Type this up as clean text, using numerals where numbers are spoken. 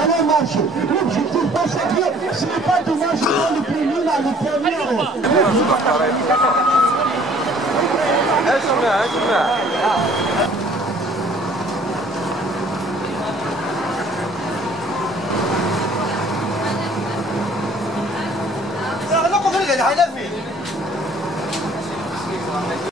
Allez, marche. L'objectif, pas servir, ce n'est pas de marcher dans le premier, là, le premier. اسمع اسمع لا لا قبل قاعد على فيه